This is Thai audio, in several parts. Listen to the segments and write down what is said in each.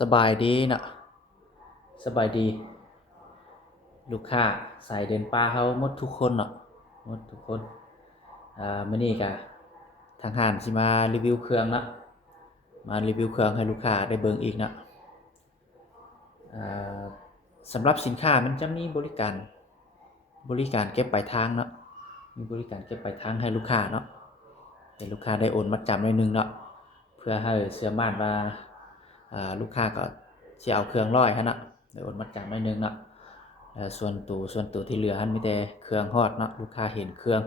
สบายดีเนาะสบายดีลูกค้าสายเดินป่าเขาหมดทุกคนเนาะหมดทุกคนมื้อนี้ก็ทางห้านสิมารีวิวเครื่องเนาะมารีวิวเครื่องให้ลูกค้าได้เบิ่งอีกเนาะอ่าสำหรับสินค้ามันจะมีบริการเก็บปลายทางเนาะมีบริการเก็บปลายทางให้ลูกค้าเนาะให้ลูกค้าได้โอนมัดจำหน่อยหนึงเนาะเพื่อให้เชื่อมั่นว่าลูกค้าก็สิเอาเครื่องร้อยหั้นเนาะได้โอนมัดจำหน่อยหนึงเนาะส่วนตัวที่เหลือหันมีแต่เครื่องฮอดเนาะลูกค้าเห็นเครื่อง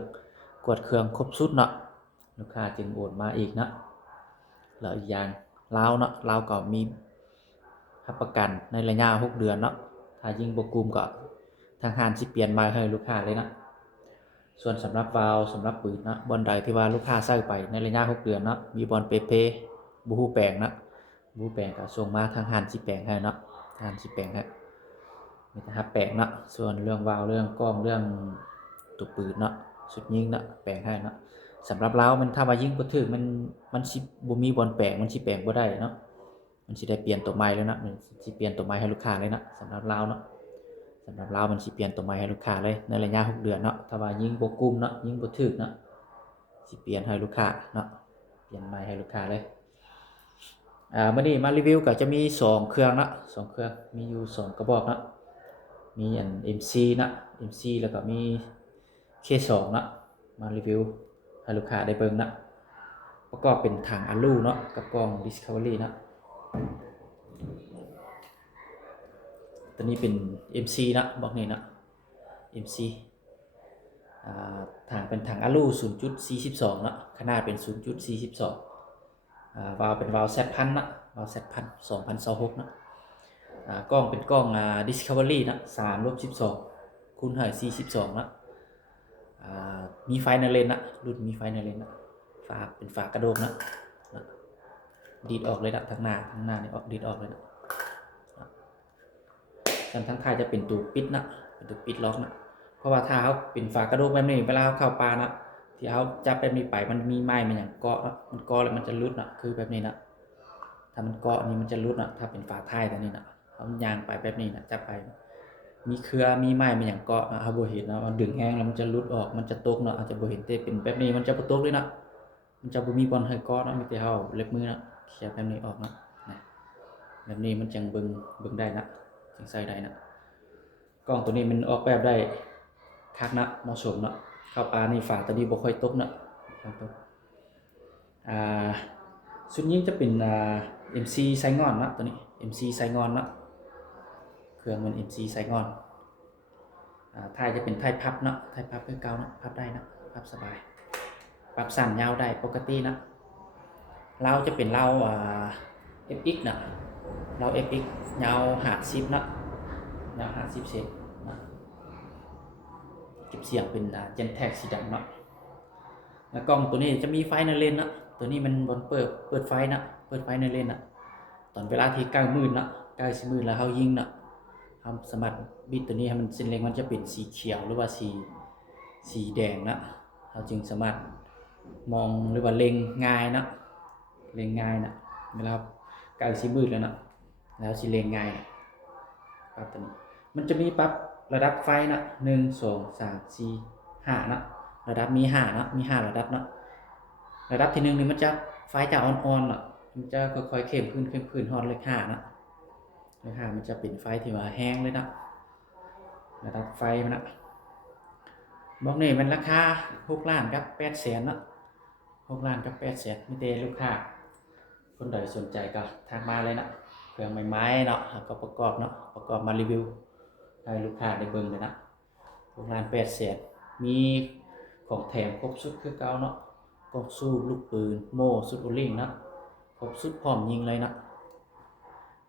กดเครื่องครบสุดเนาะลูกค้าจึงโอนมาอีกเนาะแล้วอีกอย่างลาวเนาะลาวก็มีรับประกันในระยะ6เดือนเนาะถ้ายิ่งบ่กุมก็ทางห้านสิเปลี่ยนใหม่ให้ลูกค้าเลยเนาะส่วนสำหรับวาล์วสำหรับปืนเนาะบ่อนใดที่ว่าลูกค้าใช้ไปในระยะ6เดือนเนาะมีบ่อนเป๊ะๆบ่ฮู้แปลงเนาะบ่ฮู้แปลงก็ส่งมาทางห้านสิแปลงให้เนาะห้านสิแปลงให้มีแต่รับแปลงเนาะส่วนเรื่องวาล์วเรื่องกล้องเรื่องตัวปืนเนาะชุดยิงเนาะแปลงให้เนาะสำหรับลาวมันถ้าว่ายิงบ่ถึกมันสิบ่มีบ่อนแปลงมันสิแปลงบ่ได้เนาะมันสิได้เปลี่ยนตัวใหม่เลยเนาะมันสิเปลี่ยนตัวใหม่ให้ลูกค้าเลยเนาะสำหรับลาวเนาะสำหรับลาวมันสิเปลี่ยนตัวใหม่ให้ลูกค้าเลยในระยะ6เดือนเนาะถ้าว่ายิงบ่กุมเนาะยิงบ่ถึกเนาะสิเปลี่ยนให้ลูกค้าเนาะเปลี่ยนใหม่ให้ลูกค้าเลยมื้อนี้มารีวิวก็จะมี2เครื่องเนาะ2เครื่องมีอยู่2กระบอกเนาะมีอัน MC เนาะ MC แล้วก็มี K2 เนาะมารีวิวให้ลูกค้าได้เบิ่งเนาะประกอบเป็นถังอลูเนาะกับกล้อง Discovery เนาะตัวนี้เป็น MC เนาะบอกนี่เนาะ MC ถังเป็นถังอลู 0.42 เนาะขนาดเป็น 0.42 วาล์วเป็นวาล์ว Z1000 เนาะวาล์ว Z1000 2026เนาะกล้องเป็นกล้องDiscovery เนาะ3-12คูณ42เนาะมีไฟในเลนนะรุ่นมีไฟในเลนนะฝาเป็นฝากระโดงนะดีดออกเลยนะทั้งหน้านี่ออกดีดออกเลยนะส่วนทั้งท้ายจะเป็นตัวปิดนะเป็นตัวปิดล็อกนะเพราะว่าถ้าเขาเป็นฝากระโดงแบบนี้เวลาเขาเข้าปลานะที่เขาจับแบบนี้ไปมันมีไม้มันอย่างเกาะมันเกาะแล้วมันจะรุดนะคือแบบนี้นะถ้ามันเกาะนี่มันจะรุดนะถ้าเป็นฝาท้ายตัวนี้นะเขายางไปแบบนี้นะจับไปมีเครือมีไม้มีอย่างเกาะเขาบ่เห็นนะมันดึงแห้งแล้วมันจะรุดออกมันจะตกเนาะอาจจะบ่เห็นแต่เป็นแบบนี้มันจะบ่ตกเลยนะมันจะบ่มีบอลให้เกาะเนาะมีแต่เฮาเล็บมือนะเขี่ยแบบนี้ออกนะแบบนี้มันจังเบิ่งได้นะจังใส่ได้นะกล้องตัวนี้มันออกแบบได้คักนะเหมาะสมนะเข้าปลานี่ฝาตัวนี้บ่ค่อยตกนะตกชุดนี้จะเป็นMC ไซงอนนะตัวนี้ MC ไซงอนนะเครื่องมัน MC ไซงอนท้ายจะเป็นท้ายพับนะท้ายพับคือเก่านะพับได้นะพับสบายปรับสั้นยาวได้ปกตินะเราจะเป็นเราFX นะเรา FX ยาว50นะยาว50เซนนะเก็บเสียงเป็นGentex สีดำนะแล้วกล้องตัวนี้จะมีไฟในเลนนะตัวนี้มันบนเปิดไฟนะเปิดไฟในเลนนะตอนเวลาที่ใกล้มืดนะใกล้สิมืดแล้วเฮายิงนะทำสามารถบิดตัวนี้ให้มันเส้นเล็กมันจะเป็นสีเขียวหรือว่าสีแดงนะเราจึงสามารถมองหรือว่าเล็งง่ายนะเล็งง่ายนะเวลาใกล้สิมืดแล้วนะแล้วสิเล็งง่ายนะปรับตัวนี้มันจะมีปรับระดับไฟนะ1 2 3 4 5นะระดับมี5นะมี5ระดับนะระดับที่1นี่มันจะไฟจะอ่อนๆนะมันจะค่อยๆเข้มขึ้นฮอดเลข5นะเลข5มันจะเป็นไฟที่ว่าแห้งเลยนะระดับไฟมันนะบอกนี่มันราคา6ล้านกับ8แสนนะ6ล้านกับ8แสนมีแต่ลูกค้าคนใดสนใจก็ทักมาเลยนะเครื่องใหม่ๆเนาะก็ประกอบเนาะประกอบมารีวิวให้ลูกค้าได้เบิ่งเลยนะ6ล้าน8แสนมีของแถมครบชุดคือเก่าเนาะกบสู้ลูกปืนโม่สุดโอลิงนะครบชุดพร้อมยิงเลยนะ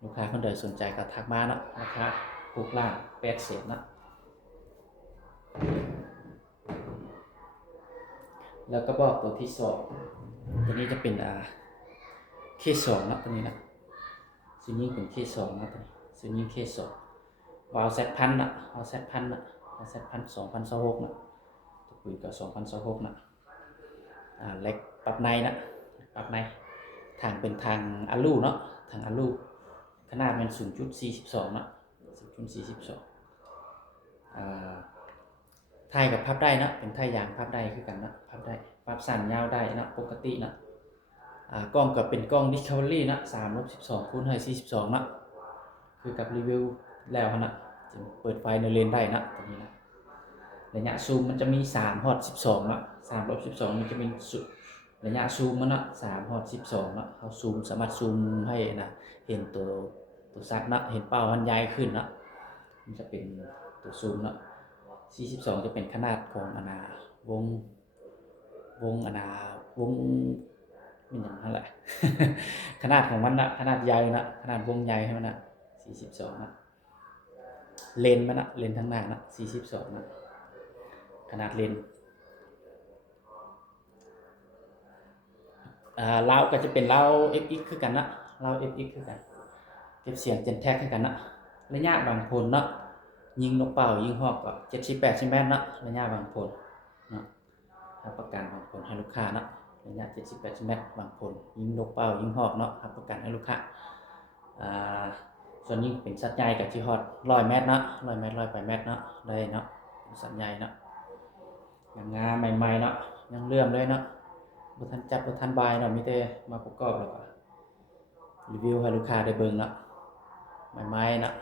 ลูกค้าคนใดสนใจก็ทักมานะราคา6ล้าน8แสนนะแล้วก็บอกตัวที่2ตัวนี้จะเป็นK2 นะตัวนี้นะซึ่งนี้เป็นK2นะตัวนี้ซึ่งนี้K2วาล์ว Z1000 นะวาล์ว Z1000 นะวาล์ว Z1000 2026นะตัวปืนก็2026นะเล็กปรับในนะปรับในทางเป็นทางอลูเนาะทางอลูข ขนาดมัน 0.42 เนาะ 0.42 ไทยกับพับได้นะเป็นไทยยางพับได้คือกันนะพับได้พับสั้นยาวได้นะปกตินะกล้องก็เป็นกล้อง Discovery นะ3-12คูณ42นะคือกับรีวิวแล้วนะจะเปิดไฟในเลนได้นะตรงนี้นะระยะซูมมันจะมี3 ฮอด 12นะ3-12มันจะเป็นระยะซูมมันนะ3 ฮอด 12นะเขาซูมสามารถซูมให้นะเห็นตัวสัตว์นะเห็นเป้ามันใหญ่ขึ้นนะมันจะเป็นตัวซูมนะ42จะเป็นขนาดของวงวงมันอย่างนั้นแหละ ขนาดของมันนะขนาดใหญ่นะขนาดวงใหญ่ให้มันนะ42นะเลนมันนะเลนทั้งหน้านะ42นะขนาดเลนลาวก็จะเป็นลาว FX คือกันนะลาว FX คือกันเก็บเสียงเจนแท็กคือกันนะระยะบางผลเนาะยิงนกเป่ายิงฮอกก็70-80เมตรนะระยะบางผลเนาะรับประกันบางผลให้ลูกค้านะระยะ70-80เมตรบางผลยิงนกเป่ายิงฮอกเนาะรับประกันให้ลูกค้าส่วนนี้เป็นสัตว์ใหญ่กับที่ฮอด100 เมตรนะ100 เมตร100 เมตรนะได้เนาะสัตว์ใหญ่นะงามใหม่ๆเนาะยังเลื่อมเลยเนาะบ่ทันจับบ่ทันบายเนาะมีแต่มาประกอบแล้วก็รีวิวให้ลูกค้าได้เบิ่งเนาะใหม่ๆเนาะ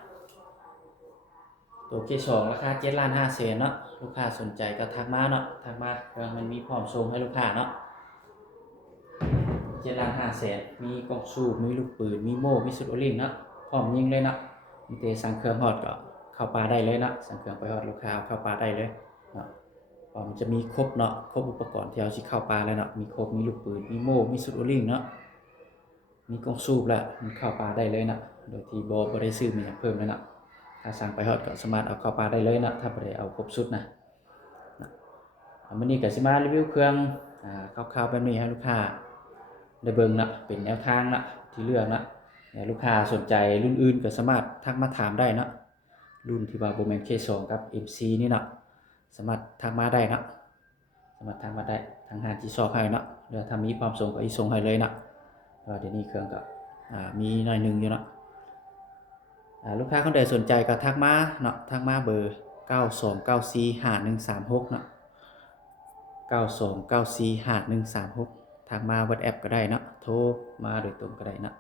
ตัว K2 ราคา7,500,000เนาะลูกค้าสนใจก็ทักมาเนาะทักมาเครื่องมันมีพร้อมส่งให้ลูกค้าเนาะ7,500,000มีกล่องสูบมีลูกปืนมีโม่มีสุดโอลิงเนาะพร้อมยิงเลยเนาะมีแต่สั่งเครื่องฮอดก็เข้าปลาได้เลยเนาะสั่งเครื่องไปฮอดลูกค้าเข้าปลาได้เลยเนาะพร้อมจะมีครบเนาะครบอุปกรณ์ที่เอาสิเข้าปลาแล้วเนาะมีครบมีลูกปืนมีโม่มีสุดโอลิงเนาะมีกล่องสูบแล้วมันเข้าปลาได้เลยเนาะโดยที่บ่ได้ซื้อมีหยังเพิ่มเลยเนาะถ้าสั่งไปฮอดก็สามารถเอาเข้าปลาได้เลยนะถ้าบ่ได้เอาครบชุดนะมื้อนี้ก็สิมารีวิวเครื่องคร่าวๆแบบนี้ให้ลูกค้าได้เบิ่งนะเป็นแนวทางนะที่เลือกนะลูกค้าสนใจรุ่นอื่นก็สามารถทักมาถามได้นะรุ่นที่ว่าบ่แม่น K2 กับ MC นี่นะสามารถทักมาได้นะสามารถทักมาได้ทางห้างที่ชอบให้นะหรือถ้ามีความส่งก็อีส่งให้เลยนะเพราะเดี๋ยวนี้เครื่องก็มีหน่อยนึงอยู่นะลูกค้าคนใดสนใจก็ทักมาเนาะทักมาเบอร์92945136เนาะ92945136ทักมา WhatsApp ก็ได้เนาะโทรมาโดยตรงก็ได้เนาะ